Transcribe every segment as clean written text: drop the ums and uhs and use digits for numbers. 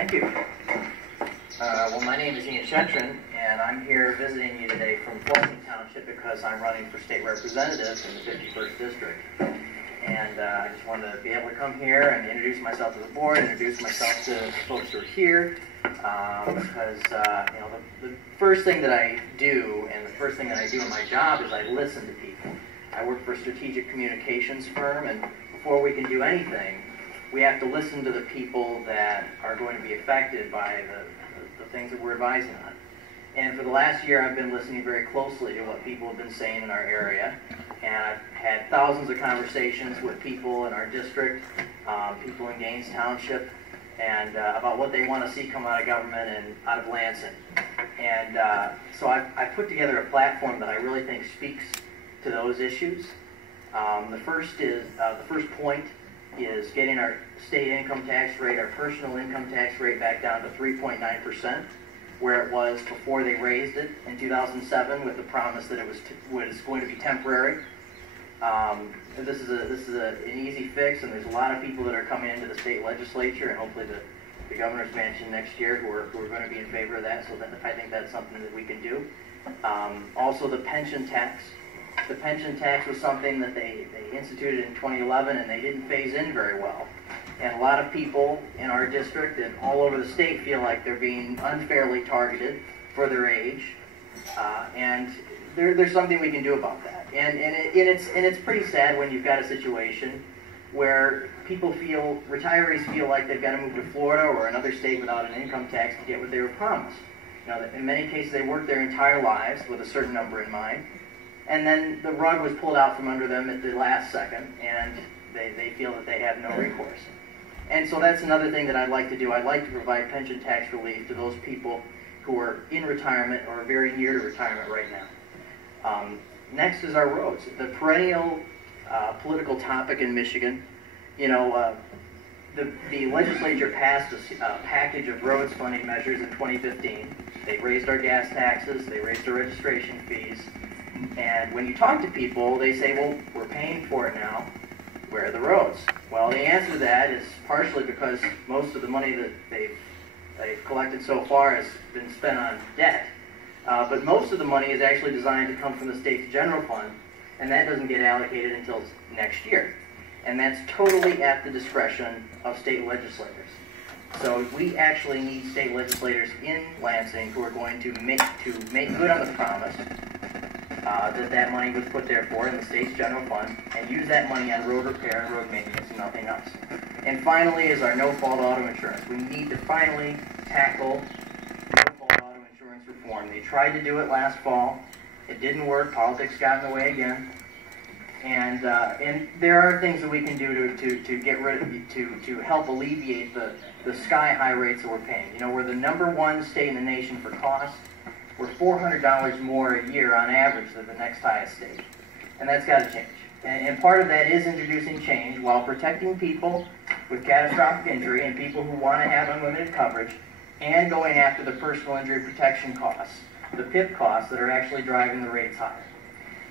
Thank you. Well, my name is Ian Shetron, and I'm here visiting you today from Flushing Township because I'm running for state representative in the 51st District. And I just wanted to be able to come here and introduce myself to the board, introduce myself to the folks who are here, because you know, the first thing that I do, and the first thing that I do in my job, is I listen to people. I work for a strategic communications firm, and before we can do anything, we have to listen to the people that are going to be affected by the things that we're advising on. And for the last year, I've been listening very closely to what people have been saying in our area. And I've had thousands of conversations with people in our district, people in Gaines Township, and about what they want to see come out of government and out of Lansing. And so I've put together a platform that I really think speaks to those issues. The first point is getting our state income tax rate, our personal income tax rate, back down to 3.9%, where it was before they raised it in 2007 with the promise that it was going to be temporary. This is an easy fix, and there's a lot of people that are coming into the state legislature, and hopefully the governor's mansion next year who are going to be in favor of that, so I think that's something that we can do. Also, the pension tax. The pension tax was something that they instituted in 2011, and they didn't phase in very well. And a lot of people in our district and all over the state feel like they're being unfairly targeted for their age, and there's something we can do about that. And it's pretty sad when you've got a situation where retirees feel like they've got to move to Florida or another state without an income tax to get what they were promised. You know, in many cases, they worked their entire lives with a certain number in mind, and then the rug was pulled out from under them at the last second, and they feel that they have no recourse. And so that's another thing that I'd like to do. I'd like to provide pension tax relief to those people who are in retirement or very near to retirement right now. Next is our roads. The perennial political topic in Michigan. You know, the legislature passed a package of roads funding measures in 2015. They raised our gas taxes, they raised our registration fees, and when you talk to people, they say, well, we're paying for it now. Where are the roads? Well, the answer to that is partially because most of the money that they've collected so far has been spent on debt. But most of the money is actually designed to come from the state's general fund, and that doesn't get allocated until next year. And that's totally at the discretion of state legislators. So we actually need state legislators in Lansing who are going to make good on the promise that money was put there for in the state's general fund, and use that money on road repair and road maintenance and nothing else. And finally is our no-fault auto insurance. We need to finally tackle no-fault auto insurance reform. They tried to do it last fall. It didn't work. Politics got in the way again. And there are things that we can do to help alleviate the sky-high rates that we're paying. You know, we're the #1 state in the nation for cost. We're $400 more a year on average than the next highest state. And that's got to change. And part of that is introducing change while protecting people with catastrophic injury and people who want to have unlimited coverage, and going after the personal injury protection costs, the PIP costs that are actually driving the rates higher.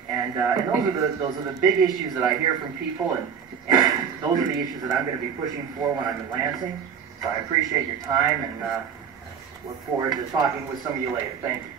And those are the big issues that I hear from people, and those are the issues that I'm going to be pushing for when I'm in Lansing. So I appreciate your time, and look forward to talking with some of you later. Thank you.